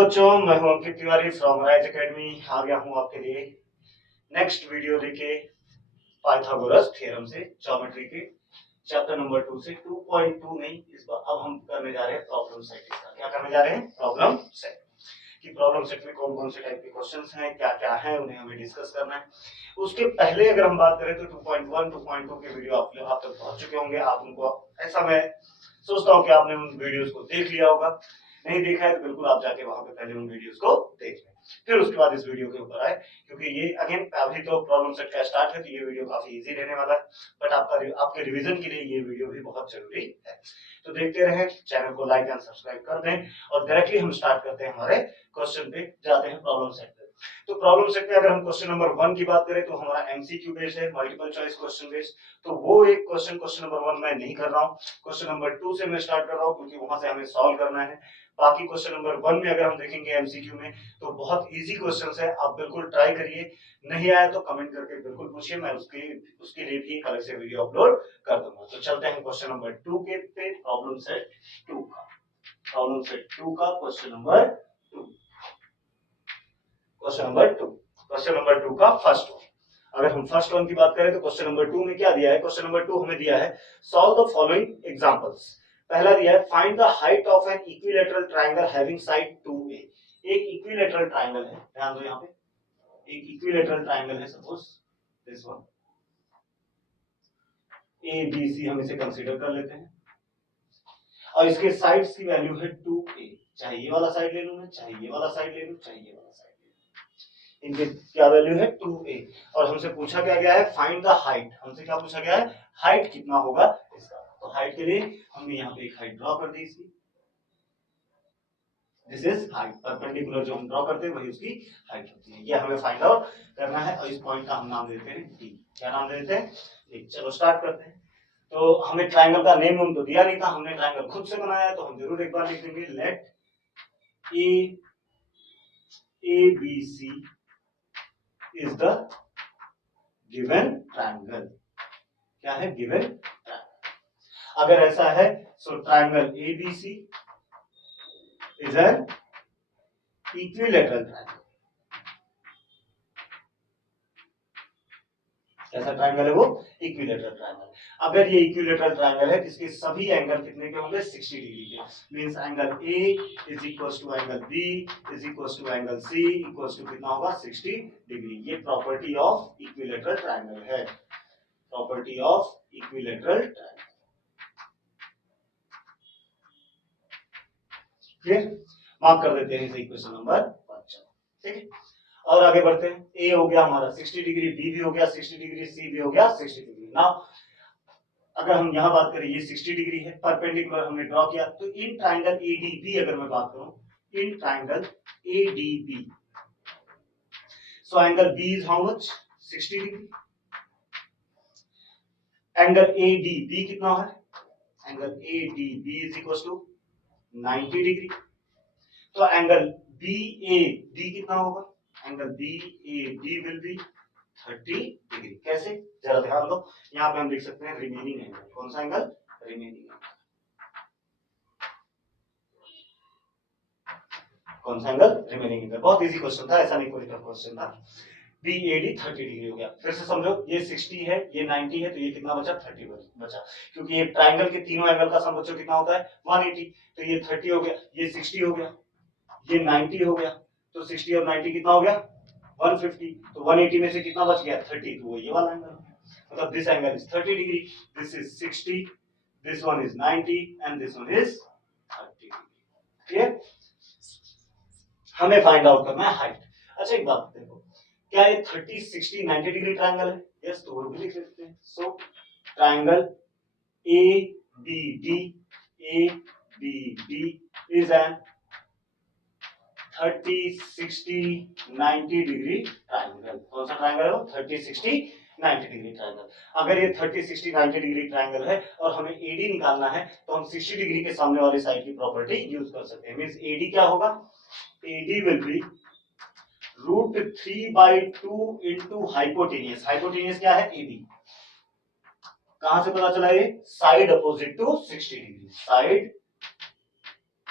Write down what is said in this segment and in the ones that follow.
बच्चों, मैं हूं Ankit Tiwari from rise academy. आ गया हूं आपके लिए नेक्स्ट वीडियो लेके पाइथागोरस थ्योरम से ज्योमेट्री के चैप्टर नंबर 2 से 2.2 नहीं, इस बार अब हम करने जा रहे हैं प्रॉब्लम सेट। इसका क्या करने जा रहे हैं? Problem set. कि प्रॉब्लम सेट में कौन कौन से टाइप के क्वेश्चंस हैं, क्या क्या है, उन्हें हमें डिस्कस करना है। उसके पहले अगर हम बात करें तो 2.1 2.2 के वीडियो आप तक पहुंच चुके होंगे। आप उनको, ऐसा मैं सोचता हूं कि आपने उन वीडियोस को देख लिया होगा। नहीं देखा है तो बिल्कुल आप जाके वहां पे पहले उन वीडियोस को देख लें, फिर उसके बाद इस वीडियो के ऊपर आए, क्योंकि ये अगेन अभी तो प्रॉब्लम सेट का स्टार्ट है, तो ये वीडियो काफी इजी रहने वाला है। बट आपके रिवीजन के लिए ये वीडियो भी बहुत जरूरी है। तो देखते रहें, चैनल को लाइक एंड सब्सक्राइब कर दें और डायरेक्टली हम स्टार्ट करते हैं, हमारे क्वेश्चन पे जाते हैं, प्रॉब्लम सेट पे। तो प्रॉब्लम सेट में अगर हम क्वेश्चन नंबर 1 की बात करें तो हमारा एमसीक्यू बेस्ड है, मल्टीपल चॉइस क्वेश्चन बेस्ड। तो वो एक क्वेश्चन नंबर 1 मैं नहीं कर रहा हूं, क्वेश्चन नंबर 2 से मैं स्टार्ट कर रहा हूं, क्योंकि वहां से हमें सॉल्व करना है। बाकी क्वेश्चन नंबर 1 में अगर हम देखेंगे एमसीक्यू में तो बहुत इजी क्वेश्चंस है, आप बिल्कुल ट्राई करिए। नहीं आया तो कमेंट करके बिल्कुल पूछिए, मैं उसके लिए भी अलग से वीडियो अपलोड कर दूंगा। तो चलते हैं क्वेश्चन नंबर 2 के पे, प्रॉब्लम सेट 2 का। प्रॉब्लम सेट 2 का question number 2, question number 2, question number 2 का फर्स्ट वन। अगर हम फर्स्ट वन की बात करें तो क्वेश्चन नंबर 2 में क्या दिया है? क्वेश्चन नंबर 2 हमें दिया है सॉल्व द फॉलोइंग एग्जांपल्स। पहला दिया है find the height of an equilateral triangle having side 2a। एक इक्विलैटरल ट्रायंगल है, ध्यान दो, यहां पे एक इक्विलैटरल ट्रायंगल है, suppose this one A B C, हम इसे कंसीडर कर लेते हैं, और इसके साइड्स की वैल्यू है 2a। चाहे ये वाला साइड ले लूं मैं, चाहे ये वाला साइड ले लूं, चाहे ये वाला साइड, इनके क्या वैल्यू है 2a। और हमसे पूछा क्या गया है? Find the height. हमसे क्या पूछा गया है? हाइट कितना होगा इसका। तो हाइट के लिए हमने यहाँ पे एक हाइट ड्रॉ कर दी इसकी, दिस इज हाइट। परपेंडिकुलर जो हम ड्रॉ करते हैं वही उसकी हाइट होती है। ये हमें फाइंड आउट करना है, और इस पॉइंट का हम नाम देते हैं डी। क्या नाम देते हैं? डी। चलो स्टार्ट करते हैं। तो हमें ट्रायंगल का नेम उनको दिया नहीं था, हमने ट्रायंगल खुद से बनाया है, तो हम जरूर एक बार लिख देंगे let A B C is the given triangle। क्या है? given triangle। अगर ऐसा है so triangle ABC is an equilateral triangle। कैसा ट्रायंगल है वो? Equilateral triangle. अगर ये इक्विलेटरल ट्रायंगल है, इसके सभी एंगल कितने के होंगे? 60 डिग्री के। Means angle A is equals to angle B is equals to angle C equals to कितना होगा? 60 डिग्री। ये प्रॉपर्टी ऑफ इक्विलेटरल ट्रायंगल है, property of equilateral triangle. Clear? Mark कर देते हैं इसे इक्वेशन नंबर 5। ठीक है, और आगे बढ़ते हैं। ए हो गया हमारा 60 डिग्री, बी भी हो गया 60 डिग्री, सी भी हो गया 60 डिग्री। नाउ अगर हम यहां बात करें, ये 60 डिग्री है, परपेंडिकुलर हमने ड्रॉ किया, तो इन ट्रायंगल एडीबी अगर मैं बात करूं, in triangle ADB, so angle B is how much? 60 degree. Angle ADB कितना है? Angle ADB is equal to 90 degree. तो एंगल बी ए डी कितना होगा? Angle B A D will be 30 degree. कैसे? जरा ध्यान दो, यहां पे हम लिख सकते हैं रिमेनिंग एंगल। कौन सा एंगल? Remaining angle. कौन सा एंगल? Remaining angle. बहुत इजी क्वेश्चन था, ऐसा नहीं कोई टफ क्वेश्चन था। बी ए डी 30 डिग्री हो गया। फिर से समझो, ये 60 है, ये 90 है, तो ये कितना बचा? 30 बचा। क्योंकि ये ट्रायंगल के तीनों एंगल का सम बच्चों कितना होता है? 180। तो ये 30 हो गया, ये 60 हो गया, ये 90 हो गया, तो 60 और 90 कितना हो गया? 150। तो 180 में से कितना बच गया? 30। तो वो ये वाला एंगल, मतलब this angle is 30 degree, this is 60, this one is 90 and this one is 30 degree. Clear? हमें फाइंड आउट करना है हाइट। अच्छा एक बात देखो, क्या ये 30 60 90 डिग्री ट्रायंगल है? यस, तो वो भी लिख सकते हैं। So triangle A B D is an 30 60 90 degree triangle. कौन सा ट्रायंगल है वो? 30 60 90 डिग्री ट्रायंगल। अगर ये 30 60 90 डिग्री ट्रायंगल है और हमें एडी निकालना है, तो हम 60 डिग्री के सामने वाली साइड की प्रॉपर्टी यूज कर सकते हैं। मींस एडी क्या होगा? AD will be √3/2 into hypotenuse. Hypotenuse क्या है? एबी। कहां से पता चला ये? Side opposite to 60 degree, side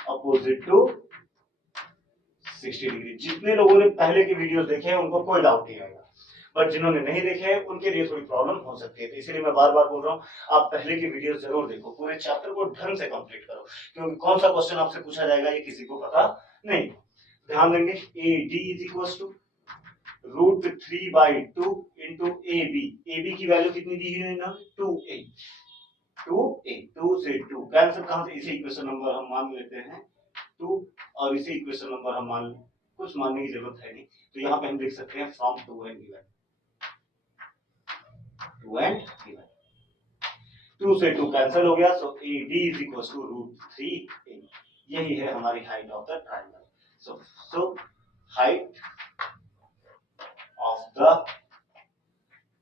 opposite to 60 degree. जितने लोगों ने पहले के वीडियोस देखे हैं उनको कोई डाउट नहीं आएगा, बट जिन्होंने नहीं देखे हैं उनके लिए थोड़ी प्रॉब्लम हो सकती है। तो इसीलिए मैं बार बार बोल रहा हूँ, आप पहले की वीडियो जरूर देखो, पूरे चैप्टर को ढंग से कंप्लीट करो, क्योंकि कौन सा क्वेश्चन आपसे पूछा जाएगा ये किसी को पता नहीं। ध्यान देंगे, A D is equal to √3/2 into A B की वैल्यू कितनी दी है ना, 2a। 2 से 2 कैंसिल, कहां से, इसे इक्वेशन नंबर हम मान लेते हैं 2, और इसे इक्वेशन नंबर हम मान, कुछ मानने की जरूरत है नहीं, तो यहाँ पे हम देख सकते हैं फ्रॉम 2 एंड गिवन, 2 से 2 कैंसिल हो गया, so A D is equal to √3a। यही है हमारी height of the triangle. So height of the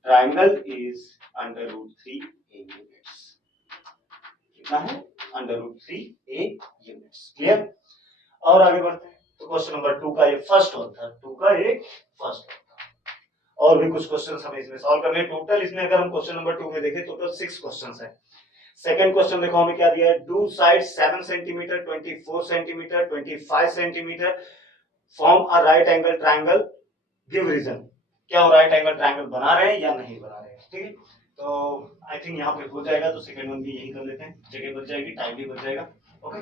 triangle is √3a units। कितना है, √3a units। क्लियर? और आगे बढ़ते हैं, तो क्वेश्चन नंबर 2 का ये फर्स्ट वन था, 2 का ये फर्स्ट वन था। और भी कुछ क्वेश्चंस हमें इसमें सॉल्व करने हैं। टोटल इसमें अगर हम क्वेश्चन नंबर 2 में देखें, टोटल 6 क्वेश्चंस है। सेकंड क्वेश्चन देखो हमें क्या दिया है, do side 7 centimetre, 24 centimetre, 25 centimetre form a right angle triangle, give reason. क्या वो राइट एंगल ट्राइंगल बना रहे हैं या नहीं बना रहे हैं? ठीक है, तो आई थिंक यहाँ पे हो जाएगा, तो सेकंड वन भी यही कर लेते हैं, जगह बच जाएगी, टाइम भी बच जाएगा। ओके,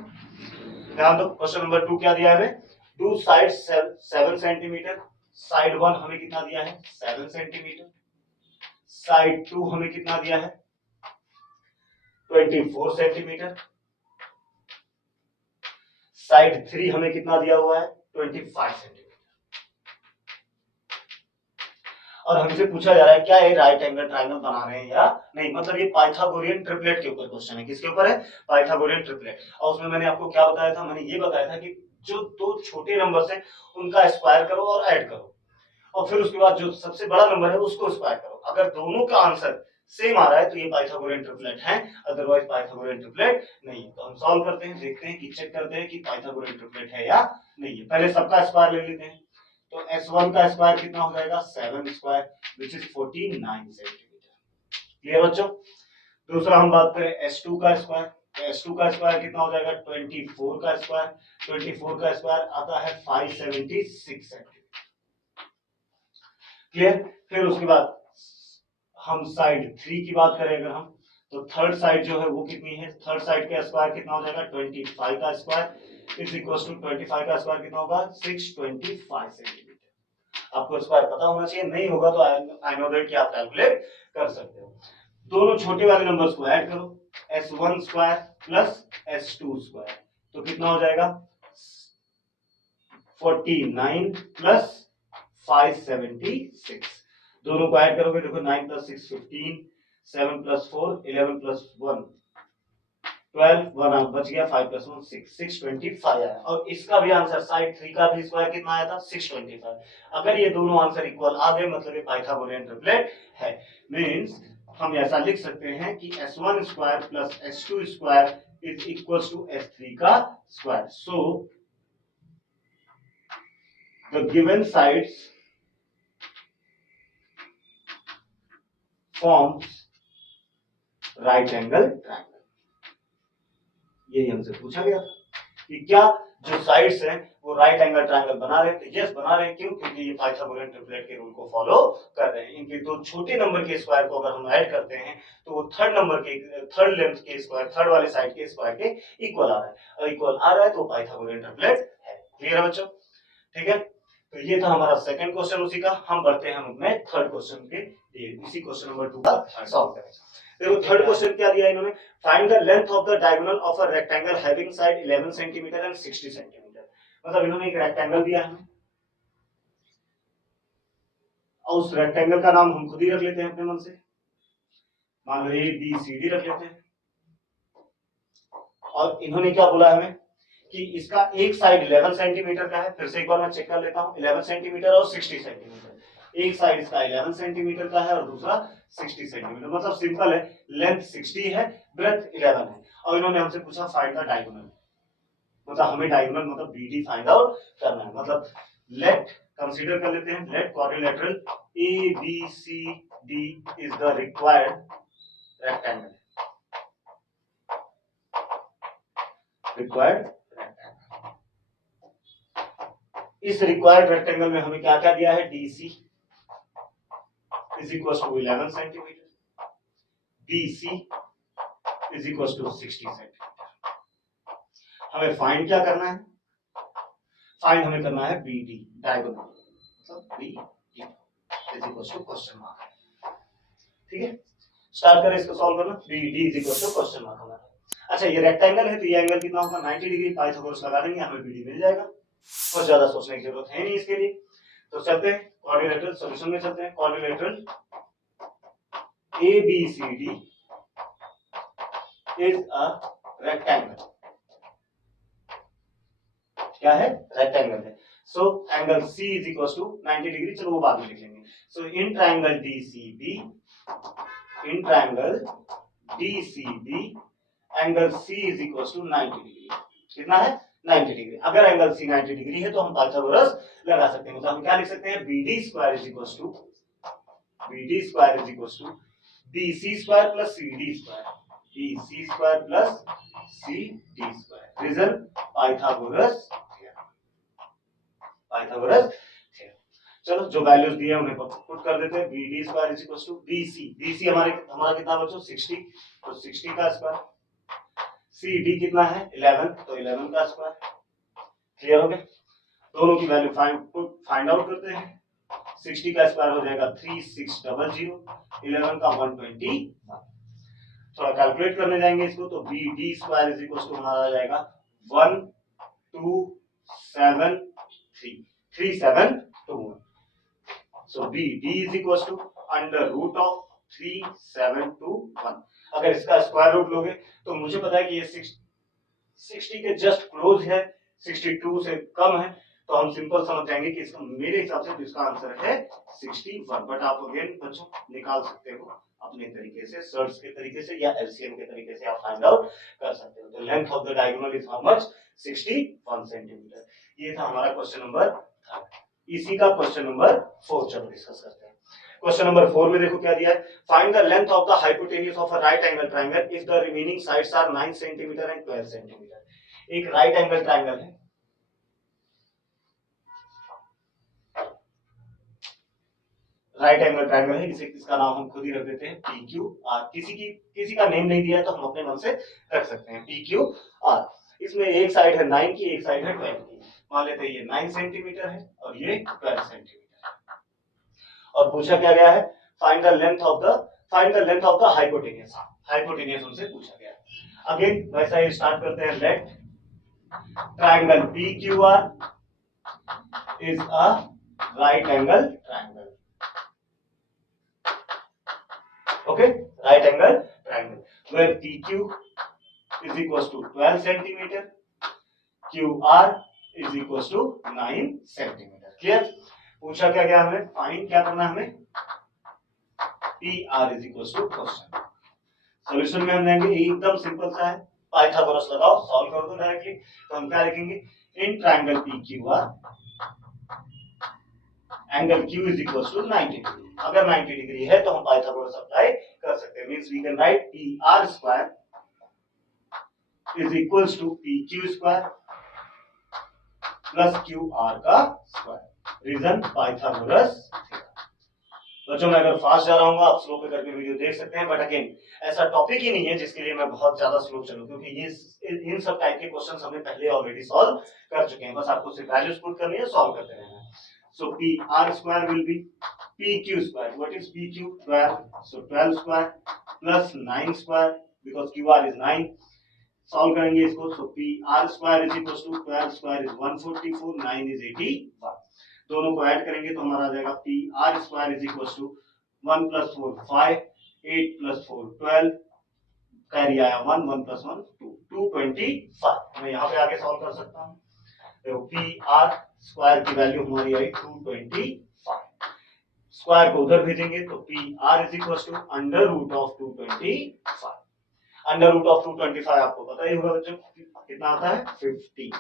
ध्यान दो, क्वेश्चन नंबर 2 क्या दिया है हमें, डू साइड 7 सेंटीमीटर, साइड 1 हमें कितना दिया है 7 सेंटीमीटर, साइड 2 हमें कितना दिया है 24 सेंटीमीटर, साइड 3 हमें कितना दिया हुआ है 25 सेंटीमीटर। और हमसे पूछा जा रहा है क्या ये राइट एंगल ट्राइंगल बना रहे हैं या नहीं, मतलब ये पाइथागोरियन ट्रिपलेट के ऊपर क्वेश्चन है। किसके ऊपर है, पाइथागोरियन ट्रिपलेट। और उसमें मैंने आपको क्या बताया था, मैंने ये बताया था कि जो दो छोटे नंबर्स हैं उनका स्क्वायर करो और ऐड करो, और फिर उसके बाद जो सबसे बड़ा नंबर है उसको स्क्वायर करो। अगर दोनों का आंसर सेम आ रहा है तो ये पाइथागोरियन ट्रिपलेट है, अदरवाइज पाइथागोरियन ट्रिपलेट नहीं है। तो हम सॉल्व करते हैं, देखते हैं कि चेक करते हैं कि पाइथागोरियन ट्रिपलेट है या नहीं है। पहले सबका स्क्वायर ले लेते हैं, तो S1 का स्क्वायर कितना हो जाएगा 7 square which is 49 centimetre. Clear बच्चों? दूसरा हम बात करें S2 का स्क्वायर, तो S2 का स्क्वायर कितना हो जाएगा 24 का स्क्वायर, 24 का स्क्वायर आता है 576 सेंटीमीटर। क्लियर? फिर उसके बाद हम साइड 3 की बात करें अगर हम, तो थर्ड साइड जो है वो कितनी है, थर्ड साइड का स्क्वायर कितना हो जाएगा 25 का स्क्वायर इज इक्वल टू 25 का स्क्वायर कितना होगा 625 सेंटीमीटर। आपको स्क्वायर पता होना चाहिए, नहीं होगा तो आई नो दैट कि आप कैलकुलेट कर सकते हो। दोनों छोटे वाले नंबर्स को ऐड करो, S1 square plus S2 square, तो कितना हो जाएगा 49 प्लस 576। दोनों को ऐड करोगे, देखो 9 प्लस 6 15, 7 प्लस 4 11 प्लस 1 12, 1 बच गया, 5 प्लस 1 6, 625 आया। और इसका भी आंसर साइड 3 का भी स्क्वायर कितना आया था 625। अगर ये दोनों आंसर इक्वल आ गए मतलब ये पाइथागोरियन ट्रिपलेट है। मींस हम ऐसा लिख सकते हैं कि S1 square plus S2 square is equal to S3 का square. So the given sides forms right angle triangle. यही हमसे पूछा गया था कि क्या जो साइड्स हैं वो राइट एंगल ट्रायंगल बना रहे हैं। यस बना रहे हैं, क्यों? क्योंकि ये पाइथागोरियन ट्रिपलेट के रूल को फॉलो कर रहे हैं। इनके दो छोटे नंबर के स्क्वायर को अगर हम ऐड करते हैं तो वो थर्ड नंबर के थर्ड लेंथ के स्क्वायर, थर्ड वाले साइड के स्क्वायर के इक्वल आ रहा है, और इक्वल आ रहा है तो पाइथागोरियन ट्रिपलेट है। क्लियर है बच्चों? ठीक है, तो ये था हमारा सेकंड क्वेश्चन उसी का। हम बढ़ते हैं हम अपने थर्ड क्वेश्चन के लिए, इसी क्वेश्चन नंबर 2 का सॉल्व करेंगे। देखो थर्ड क्वेश्चन क्या दिया इन्होंने, find the length of the diagonal of a rectangle having side 11 centimetre and 60 centimetre. मतलब इन्होंने एक रेक्टेंगल दिया है हमें, और उस रेक्टेंगल का नाम हम खुद ही रख लेते हैं अपने मन से, मान लो ए बी सी डी रख लेते हैं। और इन्होंने क्या बोला हमें कि इसका एक साइड 11 सेंटीमीटर का है, फिर से एक बार मैं चेक कर लेता हूं, 11 सेंटीमीटर और 60 सेंटीमीटर। एक साइड इसका 11 सेंटीमीटर का है और दूसरा 60 सेंटीमीटर। मतलब सिंपल है, लेंथ 60 है, ब्रेथ 11 है, और इन्होंने हमसे पूछा फाइंड द डायगोनल। मतलब हमें डायगोनल मतलब बीडी फाइंड आउट करना है। मतलब लेट कंसीडर कर लेते हैं, let quadrilateral A B C D is the required rectangle, required इस रिक्वायर्ड रेक्टेंगल में हमें क्या क्या दिया है, DC is equal to 11 centimetre, BC is equal to 60 centimetre. हमें फाइंड क्या करना है, फाइंड हमें करना है BD डायगोनल, मतलब BD is equal to question mark. ठीक है, स्टार्ट करें इसको सॉल्व करना। BD is equal to question मार्क हमारा। अच्छा ये रेक्टेंगल है तो ये एंगल कितना होगा, 90 डिग्री। पाइथागोरस लगा देंगे, हमें BD मिल जाएगा। कुछ ज्यादा सोचने की जरूरत है नहीं इसके लिए। तो चलते हैं क्वाड्रिलेटरल सॉल्यूशन में चलते हैं। Quadrilateral ABCD is a rectangle. क्या है, रेक्टेंगल है। So angle C is equal to 90 degree, चलो वो बाद में लिख लेंगे। So in triangle DCB, in triangle DCB angle C is equal to 90 degree. कितना है, 90 डिग्री। अगर एंगल C 90 डिग्री है तो हम पाइथागोरस लगा सकते हैं। मतलब हम क्या लिख सकते हैं, BD square is equal to BC square plus CD square, BC square plus CD square. Reason Pythagoras theorem, Pythagoras theorem. चलो जो वैल्यूज दिए हैं उन्हें पुट कर देते हैं। BD square is equal to BC हमारा कितना बच्चों 60, तो 60 का स्क्वायर। CD कितना है 11, तो 11 का स्क्वायर। क्लियर हो गया। दोनों की वैल्यू फाइंड आउट करते हैं। 60 का स्क्वायर हो जाएगा 3600, 11 का 121। थोड़ा कैलकुलेट करने जाएंगे इसको, तो BD square is equal to हमारा आ जाएगा 372 so BD is equal to under root of 3721। अगर इसका स्क्वायर रूट लोगे तो मुझे पता है कि ये 60 के जस्ट क्लोज है, 62 से कम है, तो हम सिंपल समझ जाएंगे कि इसका मेरे हिसाब से तो इसका आंसर है 61। बट आप अगेन बच्चों निकाल सकते हो अपने तरीके से, सर्च के तरीके से या LCM के तरीके से आप फाइंड आउट कर सकते हो। तो length of the diagonal is how much, 61 centimetre. ये था हमारा क्वेश्चन नंबर 3। इसी का क्वेश्चन नंबर 4 चलो डिस्कस करते हैं। क्वेश्चन नंबर 4 में देखो क्या दिया है, find the length of the hypotenuse of a right angle triangle if the remaining sides are 9 centimetre and 12 centimetre. एक राइट एंगल ट्रायंगल है, राइट एंगल ट्रायंगल है, इसे इसका नाम हम खुद ही रख देते हैं PQR। किसी का नेम नहीं दिया है तो हम अपने मन से रख सकते हैं PQR। इसमें एक साइड है 9 की, एक साइड है 12 की। मान लेते हैं ये 9 सेंटीमीटर है और ये 12 सेंटीमीटर है। और पूछा क्या गया है, find the length of the hypotenuse. Hypotenuse हमसे पूछा गया है। अगेन वैसा ही स्टार्ट करते हैं। Let triangle PQR is a right angle triangle. Okay, right angle triangle where PQ is equals to 12 centimeter, QR is equals to 9 centimeter. Clear? पूछा क्या गया हमें, फाइंड क्या करना हमें, PR is equals to question. Solution में हम देंगे एकदम सिंपल सा है, पाइथागोरस लगाओ, सॉल्व कर दो डायरेक्टली। तो हम क्या लिखेंगे, इन triangle PQR angle Q is equals to 90 degree. अगर 90 डिग्री है तो हम पाइथागोरस अप्लाई कर सकते हैं। Means we can write PR square is equals to PQ square plus QR का स्क्वायर। Reason Pythagoras theorem. बच्चों मैं अगर फास्ट जा रहा हूँ आप स्लो पे करके वीडियो देख सकते हैं, बट अगेन ऐसा टॉपिक ही नहीं है जिसके लिए मैं बहुत ज्यादा स्लो चलूं, क्योंकि ये इन सब टाइप के क्वेश्चंस हमने पहले ऑलरेडी सॉल्व कर चुके हैं। बस आपको सिर्फ वैल्यूज पुट करनी है, सॉल्व करते रहना है। So PR square will be PQ square. What is PQ? 12. So 12 square plus 9 square because QR is 9. Solve करेंगे इसको. So PR square is equals to 12 square is 144, 9 is 81. दोनों को ऐड करेंगे तो हमारा आ जाएगा PR square is equals to 1 plus 4 5, 8 plus 4 12. Carry आया 1, 1 plus 1 2, 225. मैं यहाँ पे आगे सॉल्व कर सकता हूँ। देखो PR स्क्वायर की वैल्यू हमारी आई 225। स्क्वायर को उधर भेजेंगे तो PR is equal to under root of 225। Under root of 225 आपको पता ही होगा बच्चों कितना आता है 15।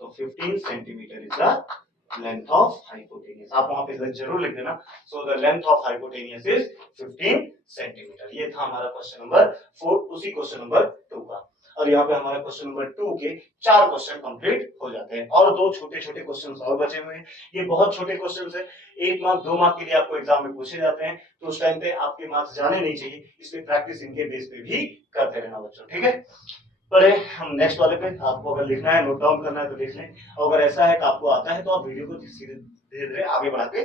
तो 15 centimetre is the length of hypotenuse. आप वहां पे जरूर लिख देना। So the length of hypotenuse is 15 centimetre. ये था हमारा क्वेश्चन नंबर 4। उसी क्वेश्चन नंबर 2 का और यहाँ पे हमारा क्वेश्चन नंबर 2 के 4 क्वेश्चन कंप्लीट हो जाते हैं और 2 छोटे छोटे क्वेश्चन और बचे हुए हैं। ये बहुत छोटे क्वेश्चन है, 1 मार्क 2 मार्क के लिए आपको एग्जाम में पूछे जाते हैं, तो उस टाइम पे आपके मार्क्स जाने नहीं चाहिए, इसलिए प्रैक्टिस इनके बेस पे भी करते रहना बच्चों, ठीक है। पढ़े हम नेक्स्ट वाले पे। आपको अगर लिखना है, नोट डाउन करना है तो लिख लें, और अगर ऐसा है कि आपको आता है तो आप वीडियो को धीरे धीरे आगे बढ़ाते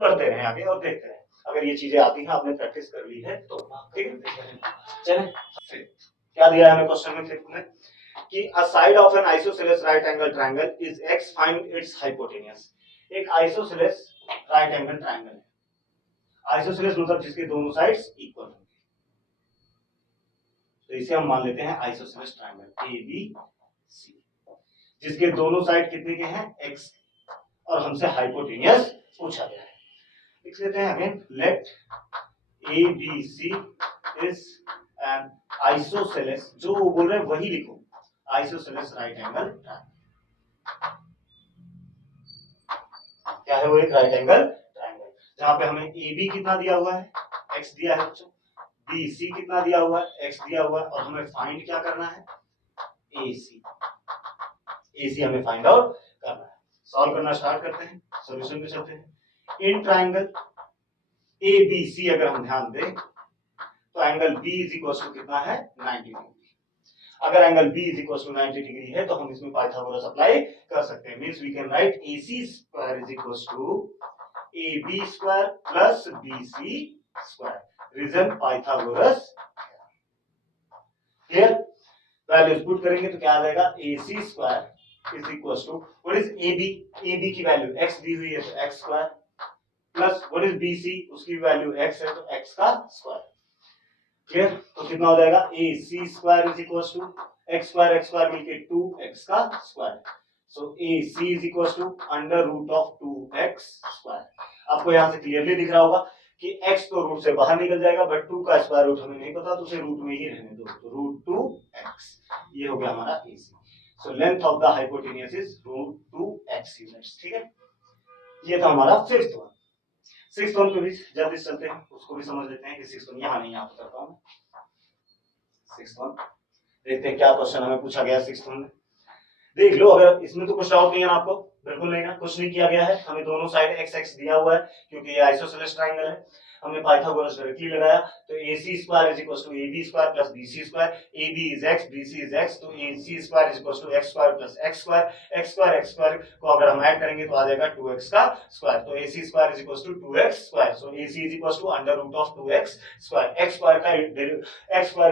बढ़ते रहें आगे और देखते रहें। अगर ये चीजें आती हैं, आपने प्रैक्टिस कर ली है तो ठीक है। चलें, क्या दिया है हमें क्वेश्चन में फिफ्थ में कि a side of an isosceles right angle triangle is x, find its hypotenuse. एक आइसोसेलेस राइट एंगल ट्रायंगल है, आइसोसेलेस मतलब जिसके दोनों साइड्स इक्वल होंगे, तो इसे हम मान लेते हैं isosceles triangle A B C, जिसके दोनों साइड कितने के हैं, एक्स, और हमसे हाइपोटेनियस पूछा गया है। लिख लेते हैं again, let A B C is an isosceles, जो वो बोल रहे हैं वही लिखो, आइसोसेलेस राइट एंगल ट्रायंगल। क्या है वो, एक राइट एंगल ट्रायंगल, जहां पे हमें ए बी कितना दिया हुआ है, एक्स दिया है बच्चों, बी सी कितना दिया हुआ है, एक्स दिया हुआ है, और हमें फाइंड क्या करना है, ए सी, ए सी हमें फाइंड आउट करना है। सॉल्व करना स्टार्ट करते हैं, सॉल्यूशन पे चलते हैं। इन ट्रायंगल ए बी सी अगर हम ध्यान दें तो angle B is equal to कितना है, 90 डिग्री। अगर angle B is equal to 90 degree है तो हम इसमें पाइथागोरस अप्लाई कर सकते हैं। Means we can write AC square is equal to AB square plus BC square, reason Pythagoras. Clear, values put करेंगे तो क्या आ जाएगा, AC square is equal to what is AB, AB की वैल्यू x दी हुई है तो x square, plus what is BC, उसकी वैल्यू x है तो x का स्क्वायर। क्लियर, तो कितना हो जाएगा, AC square is equal to x square मिलके 2x का square, so AC is equal to under root of 2x square. आपको यहां से क्लियरली दिख रहा होगा कि x तो रूट से बाहर निकल जाएगा, बट 2 का स्क्वायर रूट हमें नहीं पता तो उसे रूट में ही रहने दो, तो रूट 2x, ये हो गया हमारा AC। So length of the hypotenuse is root 2x units, ठीक है। ये था हमारा फिफ्थ वन। सिक्स्थ वन पे भी जल्दी चलते हैं, उसको भी समझ लेते हैं कि सिक्स्थ वन यहाँ नहीं, यहाँ पे करता हूँ। सिक्स्थ वन देखते हैं क्या क्वेश्चन हमें पूछा गया सिक्स्थ वन में, देख लो। अगर इसमें तो कुछ डाउट नहीं है ना आपको, बिल्कुल नहीं ना, कुछ नहीं किया गया है, हमें दोनों साइड एक्स एक्स दिया हुआ है क्योंकि ये आइसोसेलेस ट्रायंगल है, हमने पाइथागोरस डायरेक्टली लगाया, तो AC square is equal to AB square plus BC square, AB is x, BC is x, तो AC square is equal to x square plus x square, x square को अगर हम add करेंगे तो आ जाएगा 2x का स्क्वायर, तो AC square is equal to 2x square, so AC is equal to under root of 2x square. x square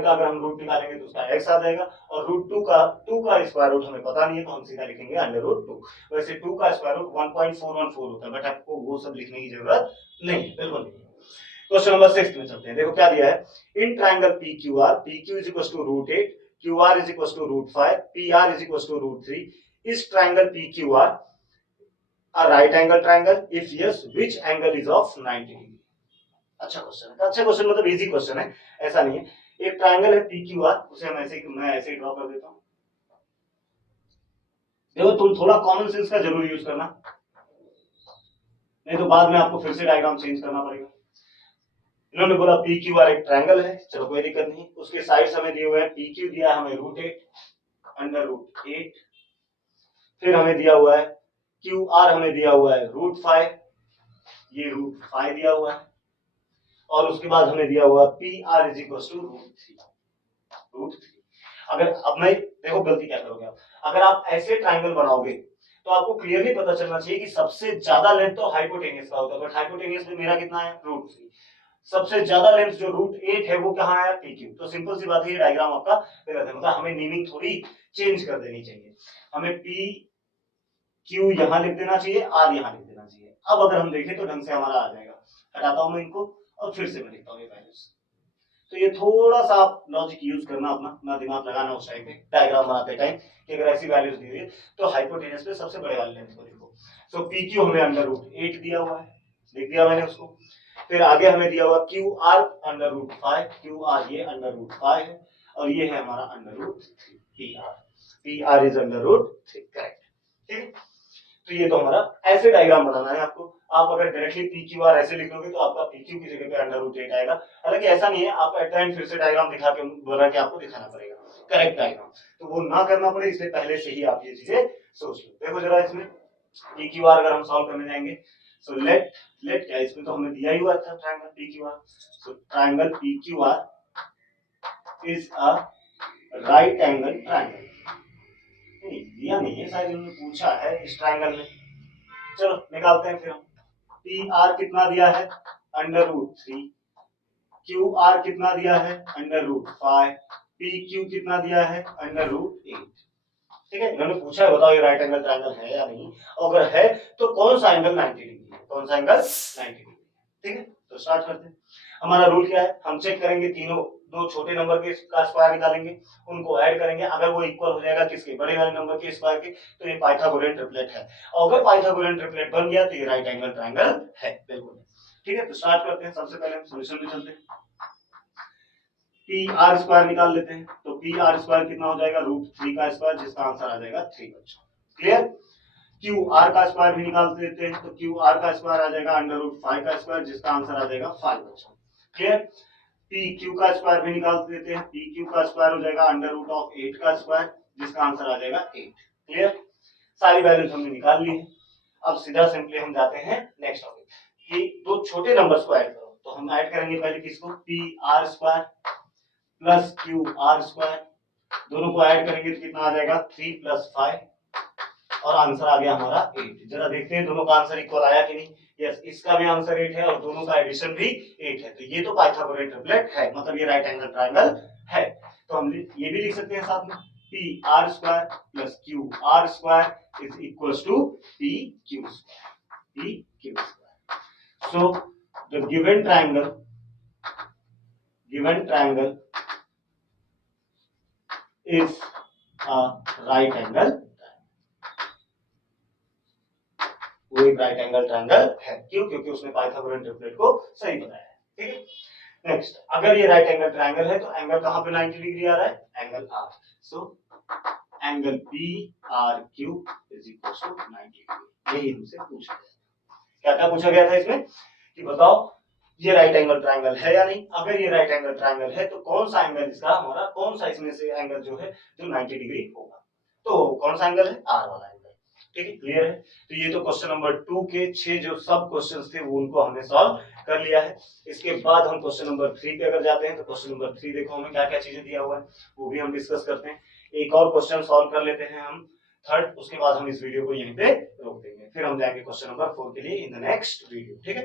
का अगर हम रूट निकालेंगे तो उसका x आ जाएगा, और रूट 2 का स्क्वायर रूट हमें पता नहीं है तो हम सीधा लिखेंगे अंडर रूट 2। वैसे 2 का स्क्वायर रूट 1.414 होता है, बट आपको वो सब लिखने की जरूरत नहीं है, बिल्कुल नहीं। क्वेश्चन नंबर 6 में चलते हैं, देखो क्या दिया है, in triangle PQR, PQ is equal to root 8, QR is equal to root 5, PR is equal to root 3, इस triangle PQR a right angle triangle, if yes which angle is of 90 degree। अच्छा question है, अच्छा question मतलब easy question है, ऐसा नहीं है। एक ट्रायंगल है PQR, उसे हम ऐसे मैं ऐसे ही ड्रॉ कर देता हूं। देखो तुम थोड़ा कॉमन सेंस का जरूर यूज करना, नहीं तो बाद में आपको फिर से डायग्राम चेंज करना पड़ेगा। इन्होंने बोला PQR एक ट्रायंगल है, चलो कोई दिक्कत नहीं, उसके साइड्स हमें दिए हुए हैं, PQ दिया है हमें रूट 8 अंडर रूट 8, फिर हमें दिया हुआ है QR हमें दिया हुआ है रूट 5, ये रूट 5 दिया हुआ है, और उसके बाद हमें दिया हुआ PR is equal to root 3। अगर अब मैं देखो गलती क्या करोगे आप, अगर आप ऐसे ट्रायंगल बनाओगे तो आपको क्लियरली पता चलना चाहिए कि सबसे ज्यादा लेंथ तो हाइपोटेनियस का होता है, बट हाइपोटेनियस में मेरा कितना है, रूट 3। सबसे ज्यादा लेंथ जो रूट 8 है वो कहाँ आया, PQ। तो सिंपल सी बात है, ये डायग्राम आपका गलत है, मतलब हमें मीनिंग थोड़ी चेंज कर देनी चाहिए, हमें PQ यहां लिख देना चाहिए, R यहां लिख देना चाहिए। अब अगर हम देखें तो ढंग से हमारा आ जाएगा, हटाता हूं मैं इनको और फिर से मैं लिखता हूं ये वैल्यूज। तो ये थोड़ा सा आप लॉजिक यूज करना, अपना दिमाग लगाना उस टाइम पे डायग्राम बनाते टाइम कि अगर ऐसी वैल्यूज दी हुई है तो हाइपोटेनस पे सबसे बड़े वाले लेंथ को लिखो। सो PQ हमें अंडर रूट 8 दिया हुआ है, लिख दिया मैंने उसको। फिर आगे हमें दिया हुआ QR अंडर रूट 5, QR ये अंडर रूट 5 है, और ये है हमारा under root 3 PR is under root 3, correct, ठीक। तो ये तो हमारा ऐसे डायग्राम बनाना है आपको। आप अगर डायरेक्टली PQR ऐसे लिख लोगे तो आपका PQ की जगह पे अंडर रूट 8 आएगा, हालांकि ऐसा नहीं है, आप एट टाइम फिर से डायग्राम दिखा के बना के आपको दिखाना पड़ेगा। करेक्ट आएगा, तो वो ना करना पड़े इसलिए पहले से ही आप ये चीजें सोच लो। देखो जरा इसमें पी क्यू आर अगर हम सॉल्व करने जाएंगे, सो लेट लेट क्या, इसमें तो हमें दिया ही हुआ था triangle P Q R, so triangle P Q R is a right angle triangle. नहीं दिया नहीं है, शायद इन्होंने पूछा है इस ट्रायंगल में। चलो निकालते हैं फिर हम। पी आर कितना दिया है, अंडर रूट 3, क्यू आर कितना दिया है, अंडर रूट 5, पी क्यू कितना दिया है, अंडर रूट 8। ठीक है, इन्होंने पूछा है बताओ ये राइट एंगल ट्रायंगल है या नहीं, अगर है तो कौन सा एंगल 90 डिग्री है, कौन सा एंगल 90 डिग्री। ठीक है, तो स्टार्ट करते हैं। हमारा रूल क्या है, हम चेक करेंगे तीनों, दो छोटे नंबर के का स्क्वायर निकालेंगे, उनको ऐड करेंगे, अगर वो इक्वल हो जाएगा किसके, बड़े वाले नंबर के स्क्वायर के, तो ये पाइथागोरियन ट्रिपलेट है। और अगर पाइथागोरियन ट्रिपलेट बन गया तो ये राइट एंगल ट्रायंगल है, बिल्कुल। ठीक है, तो स्टार्ट करते हैं। सबसे पहले हम सॉल्यूशन में चलते हैं। पी आर स्क्वायर निकाल लेते हैं, तो पी आर स्क्वायर कितना हो जाएगा, रूट 3 का स्क्वायर, जिसका आंसर आ जाएगा 3 बच्चों। क्लियर। क्यू आर का स्क्वायर भी निकाल देते हैं, तो क्यू आर का स्क्वायर आ जाएगा अंडर रूट 5 का स्क्वायर, जिसका आंसर आ जाएगा 5 बच्चों। क्लियर। पी क्यू का स्क्वायर भी निकाल देते हैं, पी क्यू का स्क्वायर हो जाएगा अंडर रूट ऑफ 8 का स्क्वायर, जिसका आंसर आ जाएगा 8। क्लियर, सारी वैल्यूज हमने निकाल ली है। अब सीधा सिंपली हम जाते हैं नेक्स्ट टॉपिक कि दो छोटे नंबर्स को ऐड करो, तो हम ऐड करेंगे पहले किसको, P R square plus Q R square, दोनों को ऐड करेंगे तो कितना आ जाएगा 3 प्लस 5, और आंसर आ गया हमारा 8। जरा देखते हैं दोनों का आंसर इक्वल आया कि नहीं। यस, इसका भी आंसर 8 है और दोनों का एडिशन भी 8 है, तो ये तो पाइथागोरियन ट्रिपलेट है, मतलब ये राइट एंगल ट्रायंगल है। तो हम ये भी लिख सकते हैं साथ में, P R square plus Q R square is equals to P Q square, P Q square. So the given triangle is a right angle, वो एक राइट एंगल ट्रायंगल है। क्यों, क्योंकि उसने पाइथागोरियन ट्रिपलेट को सही बताया है। ठीक है, नेक्स्ट, अगर ये राइट एंगल ट्रायंगल है तो एंगल कहां पे 90 डिग्री आ रहा है, angle R. So angle P R Q is equal to 90 degree, यही हमसे पूछा गया। क्या क्या पूछा गया था इसमें कि बताओ ये राइट एंगल ट्रायंगल है या नहीं, अगर ये राइट एंगल ट्रायंगल है तो कौन सा एंगल इसका हमारा, कौन सा इसमें से एंगल जो है जो 90 डिग्री होगा, तो कौन सा एंगल है, आर वाला एंगल। ठीक है, क्लियर है। तो ये तो क्वेश्चन नंबर 2 के 6 जो सब क्वेश्चंस थे वो उनको हमने सॉल्व कर लिया है। इसके बाद हम क्वेश्चन नंबर 3 पे अगर जाते हैं तो क्वेश्चन नंबर 3 देखो हमें क्या क्या चीजें दिया हुआ है, वो भी हम डिस्कस करते हैं। एक और क्वेश्चन सॉल्व कर लेते हैं हम थर्ड, उसके बाद हम इस वीडियो को यहीं पे रोक देंगे, फिर हम जाएंगे क्वेश्चन नंबर 4 के लिए इन द नेक्स्ट वीडियो। ठीक है,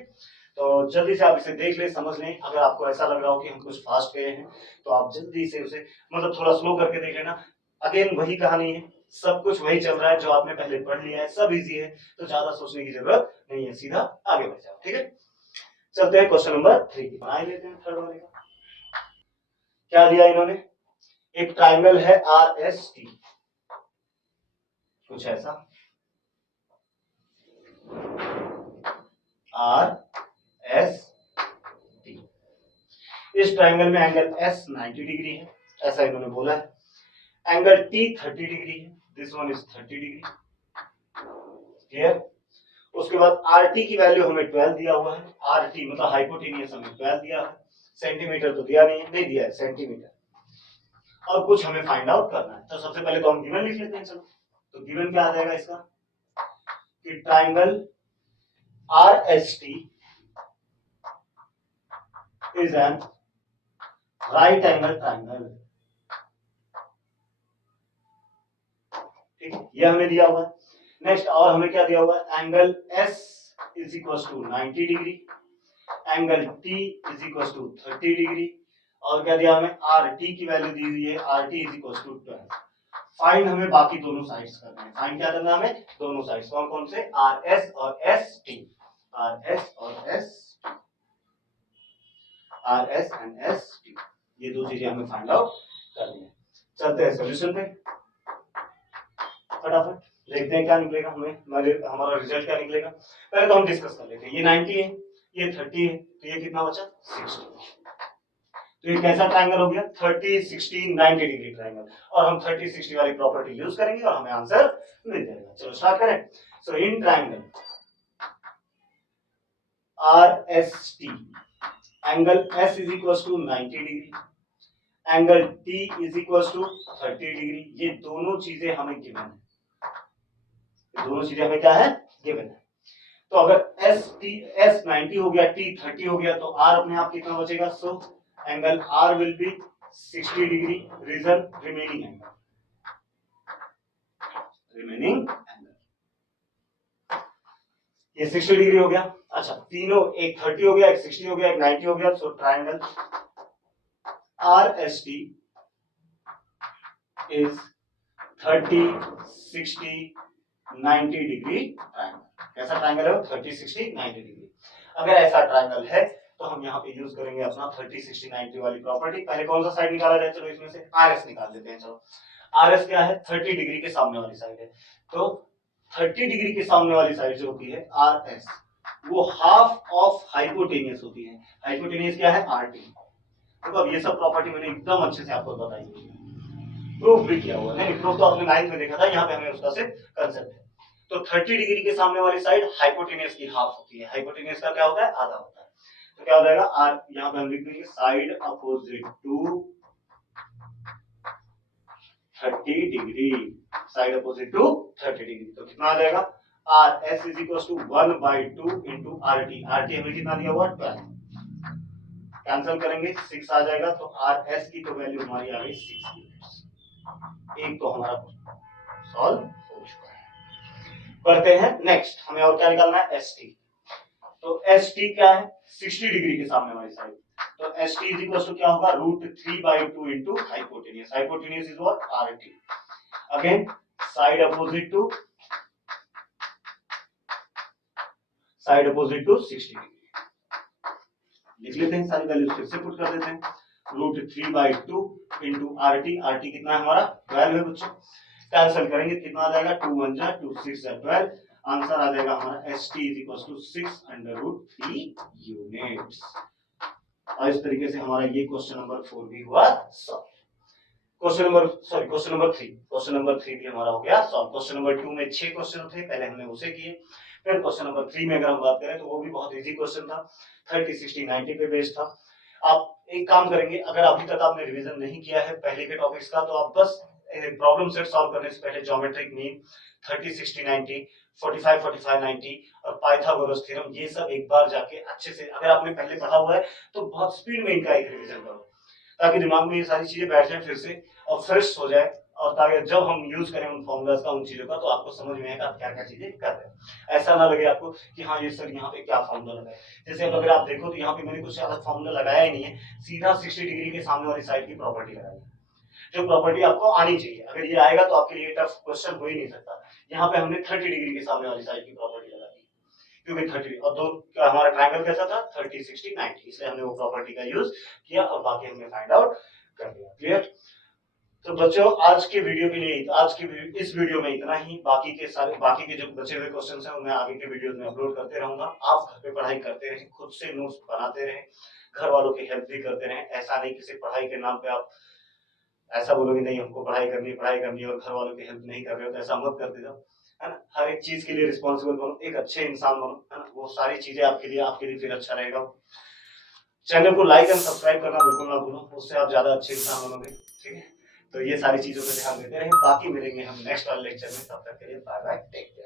तो जल्दी से आप इसे देख लें, समझ लें। अगर आपको ऐसा लग रहा हो कि हम कुछ फास्ट गए हैं तो आप जल्दी से उसे मतलब थोड़ा स्लो करके देख लेना। अगेन वही कहानी है, सब कुछ वही चल रहा है जो आपने पहले पढ़ लिया है, सब इजी है, तो ज्यादा सोचने की जरूरत नहीं है, सीधा आगे बढ़ जाओ। ठीक है, चलते हैं क्वेश्चन नंबर 3 की बना लेते हैं। थर्ड वाले का क्या दिया इन्होंने, एक ट्राइंगल है आर एस टी, कुछ ऐसा आर एस टी। इस ट्राइंगल में एंगल एस 90 डिग्री है, ऐसा इन्होंने बोला है। एंगल टी 30 डिग्री है, this one is 30 degree. Clear. उसके बाद आर टी की वैल्यू हमें 12 दिया हुआ है, आर टी मतलब हाइपोटेनियस हमें 12 दिया है, सेंटीमीटर तो दिया नहीं है, नहीं दिया है सेंटीमीटर, और कुछ हमें फाइंड आउट करना है। तो सबसे पहले तो हम गिवन लिख लेते हैं। चलो, तो गिवन क्या आ जाएगा इसका कि triangle are S T is an right angle triangle. ठीक है, ये हमें दिया हुआ है। नेक्स्ट और हमें क्या दिया हुआ है, angle S is equal to 90 degree, angle T is equal to 30 degree, और क्या दिया हमें, आर टी की वैल्यू दी हुई है, R T is equal to 12। Find हमें बाकी दोनों साइड्स करना है। फाइंड क्या करना है हमें, दोनों साइड्स, कौन कौन से, आर एस और एस टी, आर एस और S, R S and S T, ये दो चीजें हमें फाइंड आउट करनी है। चलते हैं सॉल्यूशन पे, फटाफट देखते हैं क्या निकलेगा हमें, हमारा रिजल्ट क्या निकलेगा। पहले तो हम डिस्कस कर लेते हैं, ये 90 है, ये 30 है, तो ये कितना बचा 60। तो ये कैसा ट्रायंगल हो गया, 30 60 90 डिग्री ट्रायंगल, और हम 30 60 वाली प्रॉपर्टी यूज करेंगे और हमें आंसर मिल जाएगा। चलो स्टार्ट करें। So in triangle R S T, angle S is equal to 90 degree, angle T is equal to 30 degree. ये दोनों चीजें हमें गिवन है, दोनों चीजें हमें क्या है, गिवन है। तो अगर एस 90 हो गया, टी 30 हो गया, तो आर अपने आप कितना बचेगा? So angle R will be 60 degree, reason remaining angle, remaining angle ये 60 डिग्री हो गया। अच्छा, तीनों, एक 30 हो गया, एक 60 हो गया, एक 90 हो गया, so triangle R S T is 30, 60, 90 degree triangle. कैसा ट्रायंगल है? 30, 60, 90 डिग्री। अगर ऐसा ट्रायंगल है तो हम यहाँ पे यूज करेंगे अपना 30, 60, 90 वाली प्रॉपर्टी। पहले कौन सा साइड निकाला जाए? चलो इसमें से आर एस निकाल लेते हैं। चलो आर एस क्या है? 30 डिग्री के सामने वाली साइड है। तो 30 डिग्री के सामने वाली साइड जो होती है आर एस, वो हाफ ऑफ हाइपोटेनियस होती है। हाइपोटेनियस क्या है? R T. देखो अब ये सब प्रॉपर्टी मैंने एकदम अच्छे से आपको बताई, प्रूफ भी किया हुआ है। प्रूफ तो आपने 9th में देखा था, यहाँ पे हमें उसका से कंसेप्ट है। तो 30 डिग्री के सामने वाली साइड हाइपोटेनियस की हाफ होती है। हाइपोटेनियस का क्या होता है? आधा होता है। तो क्या हो जाएगा? आर, यहाँ पे हम लिख देंगे side opposite to 30 degree, side opposite to 30 degree. तो कितना आ जाएगा? R S is equal to 1/2 into R T. R T हमें कितना दिया हुआ? 12। कैंसिल करेंगे, 6 आ जाएगा। तो आर एस की तो वैल्यू हमारी आ गई 6 यूनिट्स। एक तो हमारा सॉल्व हो चुका है। करते हैं नेक्स्ट, हमें और क्या निकालना है? S T. तो एस टी क्या है? 60 डिग्री के सामने वाली साइड। तो S T is equal to क्या होगा? √3/2 into hypotenuse. Hypotenuse is what? R T. Again side opposite to 60 degree. लिख लेते हैं, सारी वैल्यूज फिर से पुट कर देते हैं। √3/2 into R T. R T कितना है हमारा? 12 है बच्चों। कैंसिल करेंगे, कितना आ जाएगा? 2 1 जा 2 6 जा 12। आंसर आ जाएगा हमारा S T is equal to 6√3 units. और इस तरीके से हमारा ये क्वेश्चन नंबर 4 भी हुआ सॉल्व। क्वेश्चन नंबर 3 भी हमारा हो गया सॉल्व। क्वेश्चन नंबर 2 में 6 क्वेश्चन थे, पहले हमने उसे किए। फिर क्वेश्चन नंबर 3 में अगर हम बात करें तो वो भी बहुत इजी क्वेश्चन था, 30, 60, 90 पे बेस्ड था। आप एक काम करेंगे, अगर अभी तक आपने रिवीजन नहीं किया है पहले के टॉपिक्स का, तो आप बस प्रॉब्लम सेट सॉल्व करने से पहले ज्योमेट्रिक मीन, 30, 60, 90, 45, 45, 90 और पाइथागोरस थ्योरम, ये सब एक बार जाके अच्छे से, अगर आपने पहले पढ़ा हुआ है तो बहुत स्पीड में इनका एक रिवीजन करो, ताकि दिमाग में ये सारी चीजें बैठ जाए फिर से और फ्रेश हो जाए, और ताकि जब हम यूज करें उन फॉर्मूलाज का, उन चीजों का, तो आपको समझ में आएगा क्या क्या चीजें कर रहे हैं। ऐसा ना लगे आपको कि हाँ ये सर यहाँ पे क्या फॉर्मूला लगा है। जैसे अब अगर आप देखो तो यहाँ पे मैंने कुछ अलग फॉर्मूला लगाया ही नहीं है, सीधा 60 डिग्री के सामने वाली साइड की प्रॉपर्टी लगाई, जो प्रॉपर्टी आपको आनी चाहिए। अगर ये आएगा तो आपके लिए टफ क्वेश्चन हो ही नहीं सकता। यहाँ पे हमने 30 डिग्री के सामने वाली साइड की प्रॉपर्टी लगा दी, क्योंकि 30 और दो हमारा ट्रायंगल कैसा था? 30, 60, 90, इसलिए हमने वो प्रॉपर्टी का यूज किया और बाकी हमने फाइंड आउट कर दिया। क्लियर? तो बच्चों आज के वीडियो के लिए, आज की इस वीडियो में इतना ही। बाकी के जो बचे हुए क्वेश्चंस हैं उन्हें आगे के वीडियोस में अपलोड करते रहूंगा। आप घर पे पढ़ाई करते रहें, खुद से नोट्स बनाते रहें, घर वालों की हेल्प भी करते रहें। ऐसा नहीं किसी पढ़ाई के नाम पे आप ऐसा बोलोगे नहीं हमको पढ़ाई करनी है और घर वालों की हेल्प नहीं कर रहे हो, तो ऐसा मत करते जाओ, है ना। हर एक चीज के लिए रिस्पॉन्सिबल बनो, एक अच्छे इंसान बनो, है ना। वो सारी चीजें आपके लिए फिर अच्छा रहेगा। चैनल को लाइक एंड सब्सक्राइब करना बिल्कुल ना भूलो, उससे आप ज्यादा अच्छे इंसान बनोगे। ठीक है, तो ये सारी चीजों पर ध्यान देते रहें। बाकी मिलेंगे हम नेक्स्ट वाले लेक्चर में, तब तक के लिए बाय बाय, टेक केयर।